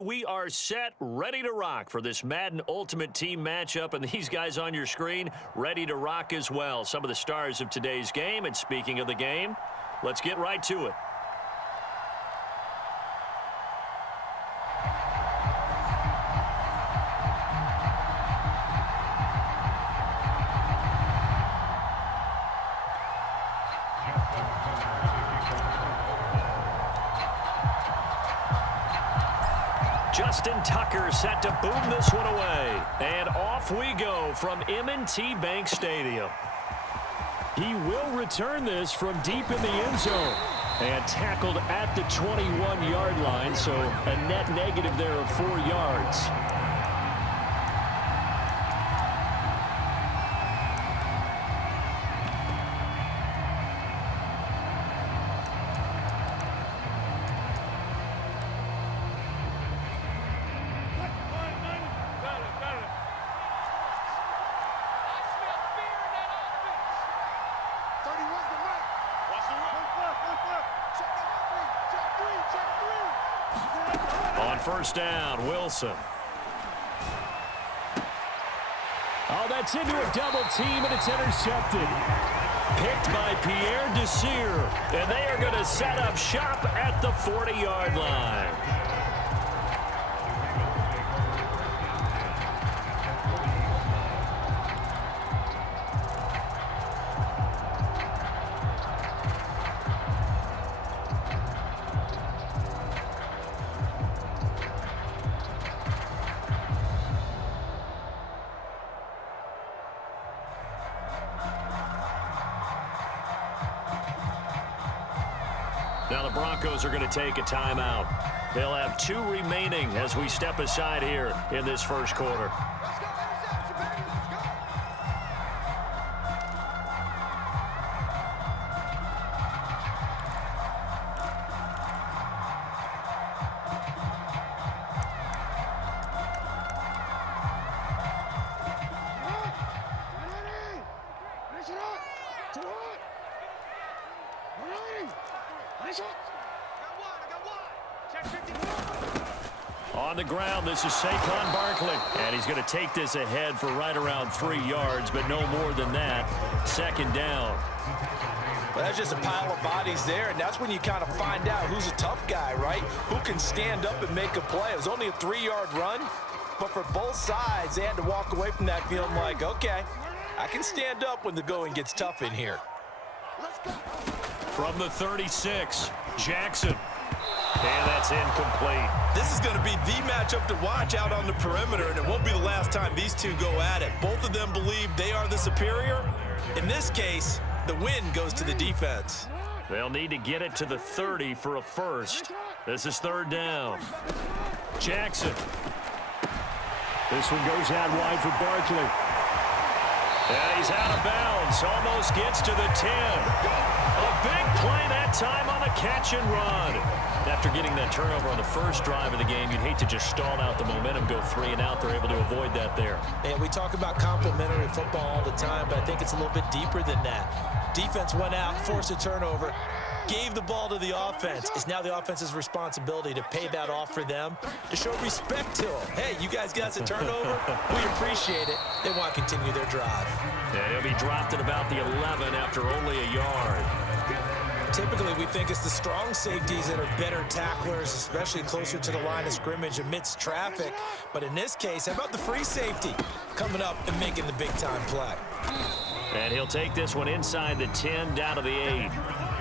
We are set, ready to rock for this Madden Ultimate Team matchup, and these guys on your screen ready to rock as well. Some of the stars of today's game, and speaking of the game, let's get right to it. Justin Tucker set to boom this one away. And off we go from M&T Bank Stadium. He will return this from deep in the end zone. And tackled at the 21-yard line, so a net negative there of 4 yards. On first down, Wilson. Oh, that's into a double team, and it's intercepted. Picked by Pierre Desir. And they are going to set up shop at the 40-yard line. Now the Broncos are going to take a timeout. They'll have 2 remaining as we step aside here in this first quarter. On the ground, this is Saquon Barkley. And he's going to take this ahead for right around 3 yards, but no more than that. Second down. Well, that's just a pile of bodies there, and that's when you kind of find out who's a tough guy, right? Who can stand up and make a play. It was only a 3-yard run, but for both sides, they had to walk away from that feeling like, okay, I can stand up when the going gets tough in here. From the 36, Jackson. And that's incomplete. This is going to be the matchup to watch out on the perimeter, and it won't be the last time these two go at it. Both of them believe they are the superior. In this case, the win goes to the defense. They'll need to get it to the 30 for a first. This is third down. Jackson. This one goes out wide for Barkley. And he's out of bounds. Almost gets to the 10. A big play that time on the catch and run. After getting that turnover on the first drive of the game, you'd hate to just stall out the momentum, go 3 and out. They're able to avoid that there. And we talk about complementary football all the time, but I think it's a little bit deeper than that. Defense went out, forced a turnover, gave the ball to the offense. It's now the offense's responsibility to pay that off for them, to show respect to them. Hey, you guys got a turnover? We appreciate it. They want to continue their drive. And he'll be dropped at about the 11 after only a yard. Typically, we think it's the strong safeties that are better tacklers, especially closer to the line of scrimmage amidst traffic. But in this case, how about the free safety coming up and making the big-time play? And he'll take this one inside the 10, down to the 8.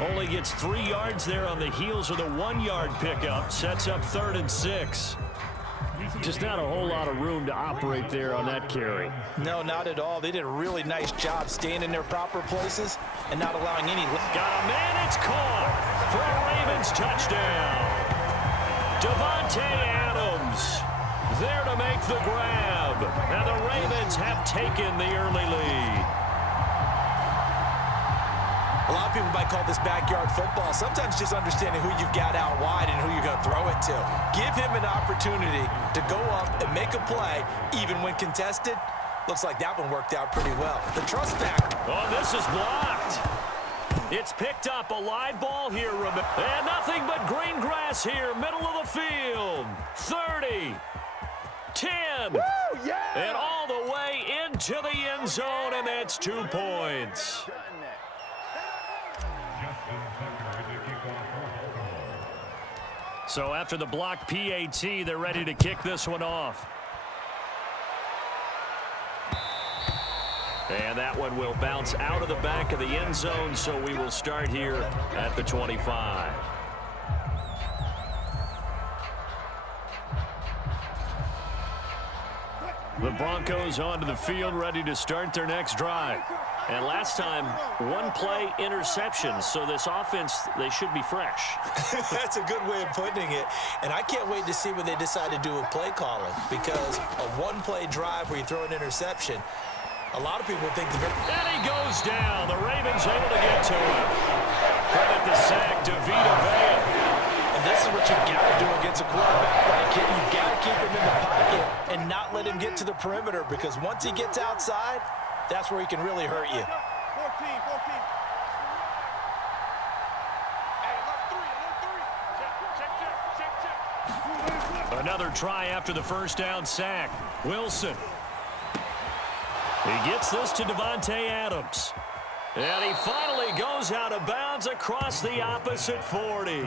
Only gets 3 yards there on the heels of the 1-yard pickup. Sets up 3rd and 6. Just not a whole lot of room to operate there on that carry. No, not at all. They did a really nice job staying in their proper places and not allowing any... Got a man, it's caught for a Ravens touchdown. Devontae Adams there to make the grab. And the Ravens have taken the early lead. A lot of people might call this backyard football. Sometimes just understanding who you've got out wide and who you're going to throw it to. Give him an opportunity to go up and make a play, even when contested. Looks like that one worked out pretty well. The trust back. Oh, this is blocked. It's picked up, a live ball here. And nothing but green grass here, middle of the field. 30, 10, and all the way into the end zone, and that's 2 points. So after the block PAT, they're ready to kick this one off. And that one will bounce out of the back of the end zone, so we will start here at the 25. The Broncos onto the field, ready to start their next drive. And last time, one-play interception, so this offense, they should be fresh. That's a good way of putting it. And I can't wait to see what they decide to do with play calling, because a one-play drive where you throw an interception, a lot of people think and he goes down. The Ravens able to get to him. Credit the sack to Vita Vea. And this is what you've got to do against a quarterback like him. You've got to keep him in the pocket and not let him get to the perimeter, because once he gets outside, that's where he can really hurt you. 14. Another try after the first down sack. Wilson. He gets this to Devontae Adams. And he finally goes out of bounds across the opposite 40.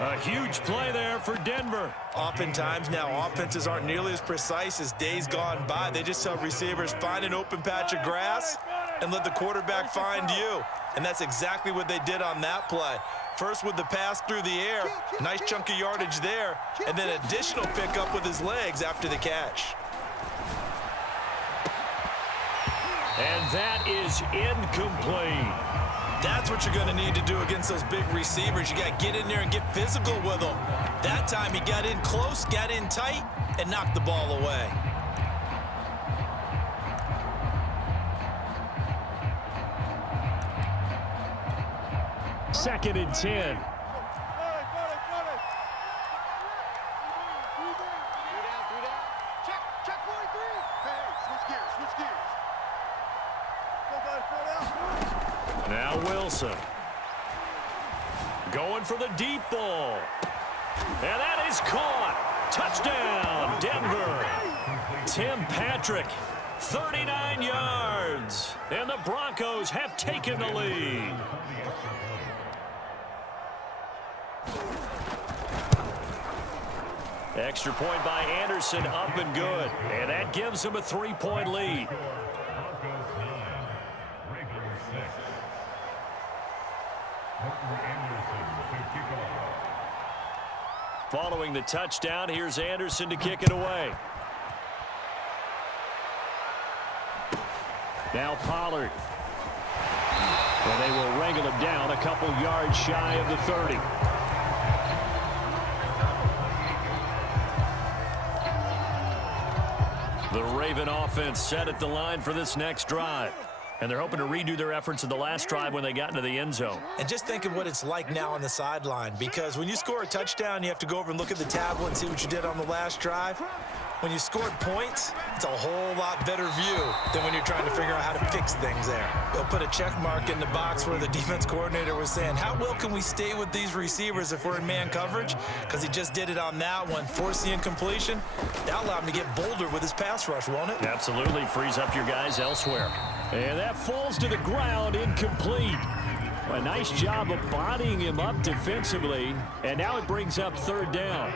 A huge play there for Denver. Oftentimes now, offenses aren't nearly as precise as days gone by. They just tell receivers, find an open patch of grass and let the quarterback find you. And that's exactly what they did on that play. First with the pass through the air, nice chunk of yardage there, and then additional pickup with his legs after the catch. And that is incomplete. That's what you're going to need to do against those big receivers. You got to get in there and get physical with them. That time he got in close, got in tight, and knocked the ball away. Second and 10. Now Wilson. Going for the deep ball. And that is caught. Touchdown, Denver. Tim Patrick, 39 yards. And the Broncos have taken the lead. Extra point by Anderson, up and good. And that gives him a 3-point lead. Following the touchdown, here's Anderson to kick it away. Now Pollard. And they will wrangle him down a couple yards shy of the 30. The Raven offense set at the line for this next drive. And they're hoping to redo their efforts in the last drive when they got into the end zone. And just think of what it's like now on the sideline, because when you score a touchdown, you have to go over and look at the tablet and see what you did on the last drive. When you scored points, it's a whole lot better view than when you're trying to figure out how to fix things there. They'll put a check mark in the box where the defense coordinator was saying, how well can we stay with these receivers if we're in man coverage? Because he just did it on that one, forced the incompletion. That allowed him to get bolder with his pass rush, won't it? Absolutely, frees up your guys elsewhere. And that falls to the ground, incomplete. A nice job of bodying him up defensively, and now it brings up third down.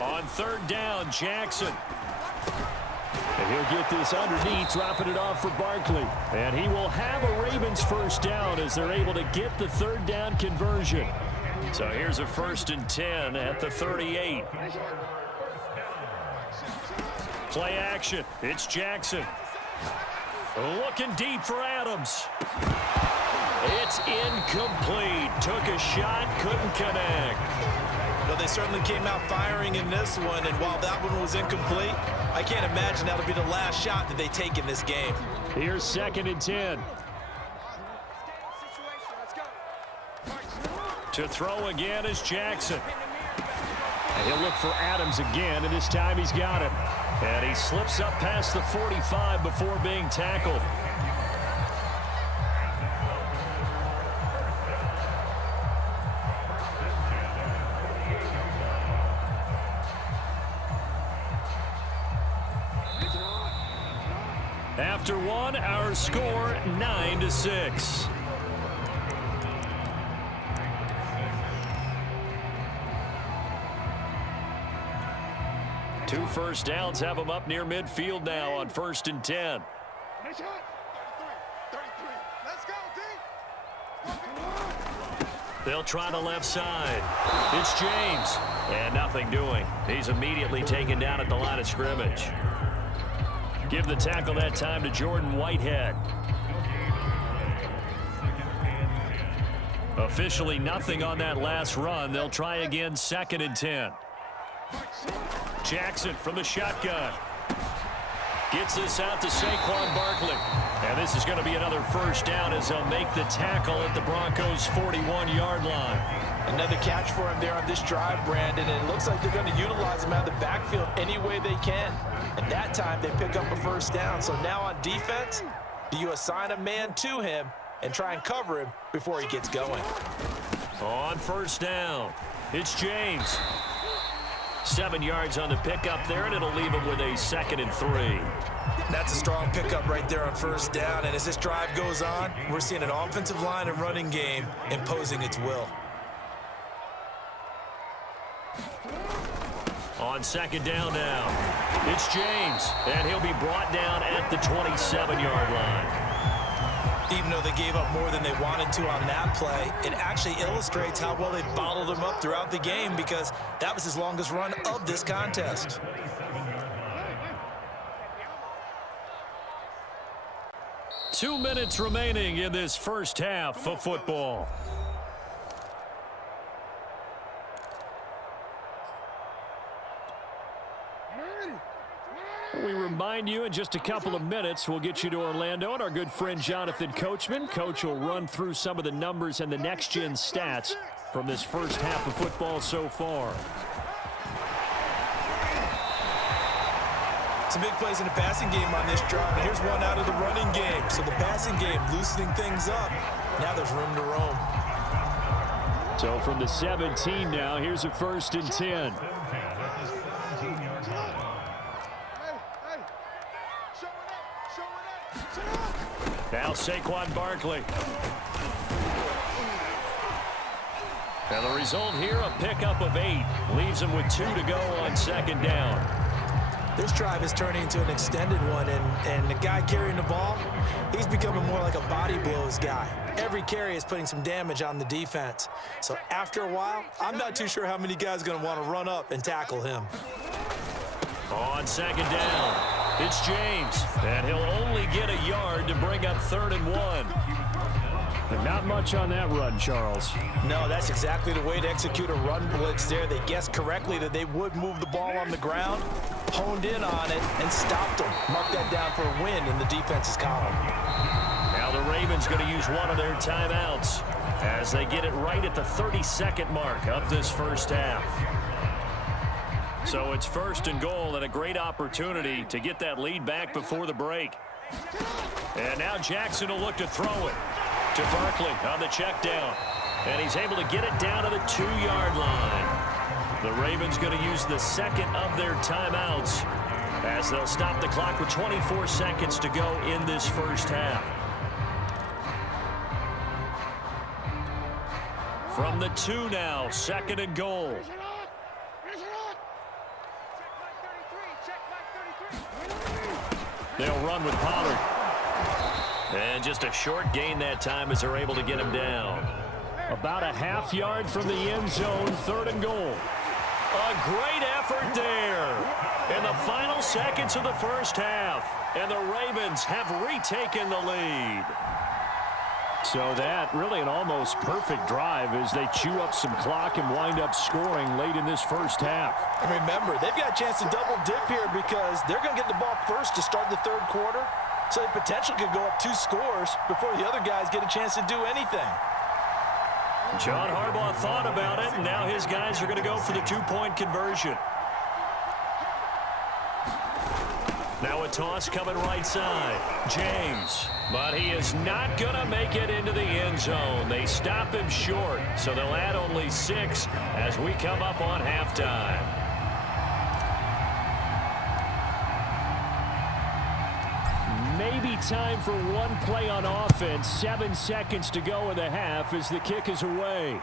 On third down, Jackson. And he'll get this underneath, dropping it off for Barkley. And he will have a Ravens first down as they're able to get the third down conversion. So here's a 1st and 10 at the 38. Play action. It's Jackson. Looking deep for Adams. It's incomplete. Took a shot, couldn't connect. Well, they certainly came out firing in this one, and while that one was incomplete, I can't imagine that'll be the last shot that they take in this game. Here's 2nd and 10. To throw again is Jackson. And he'll look for Adams again, and this time he's got him. And he slips up past the 45 before being tackled. after one. Our score 9-6. Two first downs have them up near midfield now on 1st and 10. They'll try the left side. It's James. And nothing doing. He's immediately taken down at the line of scrimmage. Give the tackle that time to Jordan Whitehead. Officially nothing on that last run. They'll try again 2nd and 10. Jackson from the shotgun. Gets this out to Saquon Barkley. And this is going to be another first down as they'll make the tackle at the Broncos' 41-yard line. Another catch for him there on this drive, Brandon, and it looks like they're going to utilize him out of the backfield any way they can. And that time they pick up a first down. So now on defense, do you assign a man to him and try and cover him before he gets going? On first down, it's James. 7 yards on the pickup there, and it'll leave him with a 2nd and 3. That's a strong pickup right there on first down, and as this drive goes on, we're seeing an offensive line and running game imposing its will. On 2nd down now, it's James, and he'll be brought down at the 27-yard line. Even though they gave up more than they wanted to on that play, it actually illustrates how well they bottled him up throughout the game because that was his longest run of this contest. Two minutes remaining in this first half of football. We remind you in just a couple of minutes we'll get you to Orlando and our good friend Jonathan Coachman. Coach will run through some of the numbers and the next-gen stats from this first half of football so far. Some big plays in the passing game on this drive, and here's one out of the running game. So the passing game loosening things up. Now there's room to roam. So from the 17 now, here's a 1st and 10. Now Saquon Barkley. And the result here, a pickup of 8. Leaves him with 2 to go on 2nd down. This drive is turning into an extended one, and the guy carrying the ball, he's becoming more like a body blows guy. Every carry is putting some damage on the defense. So after a while, I'm not too sure how many guys are going to want to run up and tackle him. On 2nd down. It's James, and he'll only get a yard to bring up 3rd and 1. But not much on that run, Charles. No, that's exactly the way to execute a run blitz there. They guessed correctly that they would move the ball on the ground, honed in on it, and stopped them. Mark that down for a win in the defense's column. Now the Ravens going to use one of their timeouts as they get it right at the 32nd mark of this first half. So it's 1st and goal and a great opportunity to get that lead back before the break. And now Jackson will look to throw it to Barkley on the check down. And he's able to get it down to the 2-yard line. The Ravens going to use the 2nd of their timeouts as they'll stop the clock with 24 seconds to go in this first half. From the 2 now, 2nd and goal. They'll run with Pollard. And just a short gain that time as they're able to get him down. About a half yard from the end zone, 3rd and goal. A great effort there in the final seconds of the first half. And the Ravens have retaken the lead. So that really an almost perfect drive as they chew up some clock and wind up scoring late in this first half. And remember, they've got a chance to double dip here because they're going to get the ball first to start the 3rd quarter. So they potentially could go up 2 scores before the other guys get a chance to do anything. John Harbaugh thought about it, and now his guys are going to go for the 2-point conversion. Now a toss coming right side. James. But he is not going to make it into the end zone. They stop him short, so they'll add only 6 as we come up on halftime. Maybe time for one play on offense. 7 seconds to go in the half as the kick is away.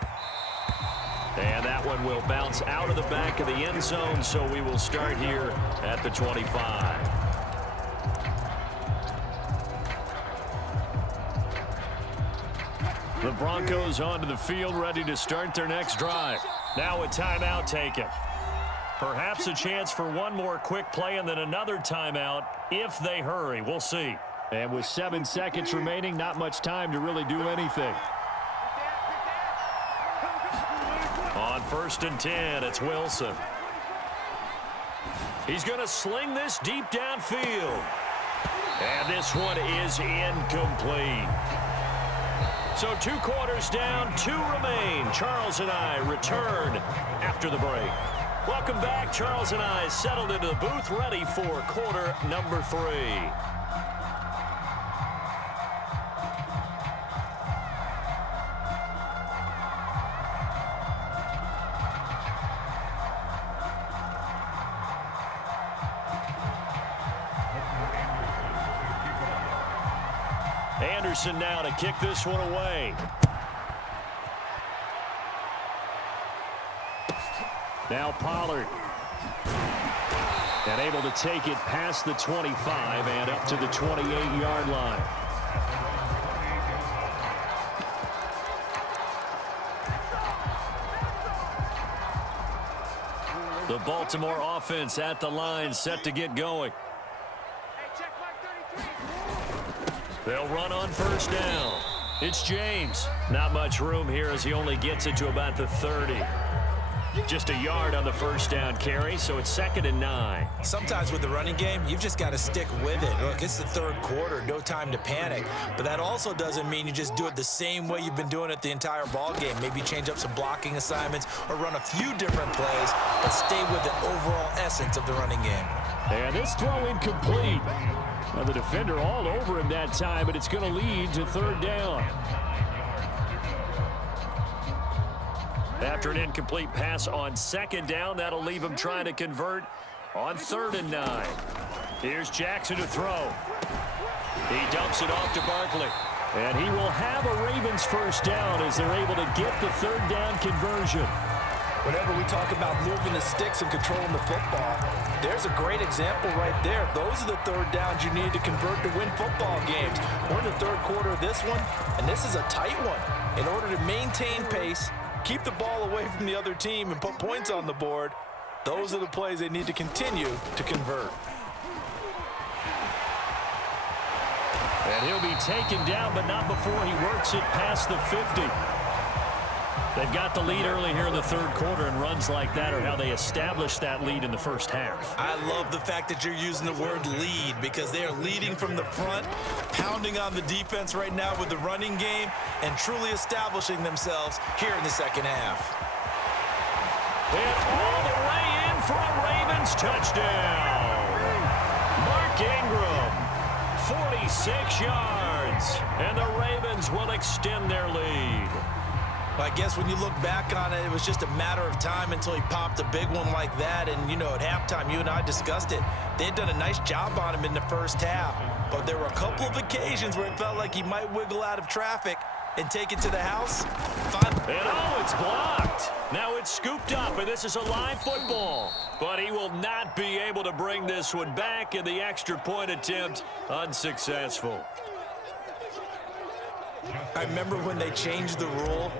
And that one will bounce out of the back of the end zone, so we will start here at the 25. The Broncos onto the field, ready to start their next drive. Now a timeout taken. Perhaps a chance for one more quick play and then another timeout if they hurry. We'll see. And with 7 seconds remaining, not much time to really do anything. On 1st and 10, it's Wilson. He's going to sling this deep downfield. And this one is incomplete. So 2 quarters down, 2 remain. Charles and I return after the break. Welcome back. Charles and I settled into the booth, ready for quarter number 3. Anderson now to kick this one away. Now Pollard. And able to take it past the 25 and up to the 28-yard line. The Baltimore offense at the line, set to get going. They'll run on 1st down. It's James. Not much room here as he only gets it to about the 30. Just a yard on the 1st down carry, so it's 2nd and 9. Sometimes with the running game, you've just got to stick with it. Look, it's the 3rd quarter, no time to panic. But that also doesn't mean you just do it the same way you've been doing it the entire ball game. Maybe change up some blocking assignments or run a few different plays, but stay with the overall essence of the running game. And this throw incomplete. Now the defender all over him that time, but it's going to lead to 3rd down. After an incomplete pass on 2nd down, that'll leave him trying to convert on 3rd and 9. Here's Jackson to throw. He dumps it off to Barkley. And he will have a Ravens 1st down as they're able to get the 3rd down conversion. Whenever we talk about moving the sticks and controlling the football, there's a great example right there. Those are the 3rd downs you need to convert to win football games. We're in the 3rd quarter of this one, and this is a tight one. In order to maintain pace, keep the ball away from the other team, and put points on the board, those are the plays they need to continue to convert. And he'll be taken down, but not before he works it past the 50. They've got the lead early here in the 3rd quarter, and runs like that are how they established that lead in the 1st half. I love the fact that you're using the word lead, because they are leading from the front, pounding on the defense right now with the running game, and truly establishing themselves here in the 2nd half. And all the way in for a Ravens touchdown. Mark Ingram, 46 yards, and the Ravens will extend their lead. I guess when you look back on it, it was just a matter of time until he popped a big one like that. And, you know, at halftime, you and I discussed it. They had done a nice job on him in the 1st half. But there were a couple of occasions where it felt like he might wiggle out of traffic and take it to the house. And oh, it's blocked. Now it's scooped up, and this is a live football. But he will not be able to bring this one back, and the extra point attempt unsuccessful. I remember when they changed the rule,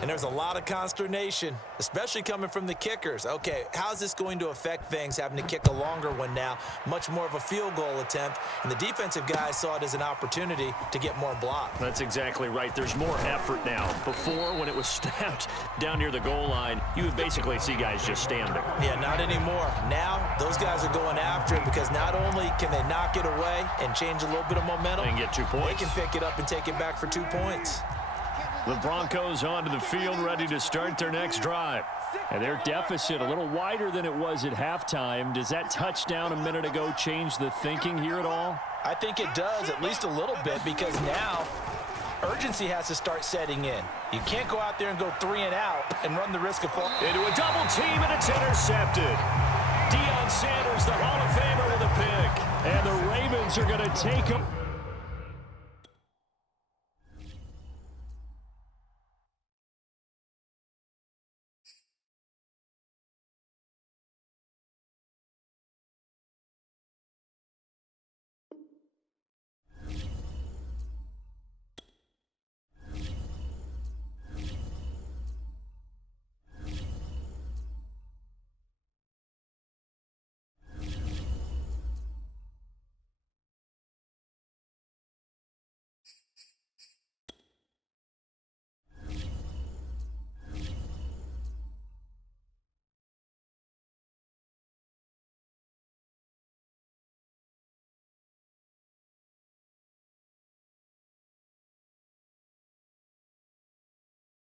and there's a lot of consternation, especially coming from the kickers. Okay, how's this going to affect things, having to kick a longer one now, much more of a field goal attempt, and the defensive guys saw it as an opportunity to get more block. That's exactly right. There's more effort now. Before, when it was snapped down near the goal line, you would basically see guys just stand there. Yeah, not anymore. Now, those guys are going after it, because not only can they knock it away and change a little bit of momentum, and get 2 points. They can pick it up and take it back for 2 points. The Broncos onto the field, ready to start their next drive. And their deficit a little wider than it was at halftime. Does that touchdown a minute ago change the thinking here at all? I think it does, at least a little bit, because now urgency has to start setting in. You can't go out there and go 3 and out and run the risk of falling into a double team, and it's intercepted. Deion Sanders, the Hall of Famer, with a pick. And the Ravens are going to take him.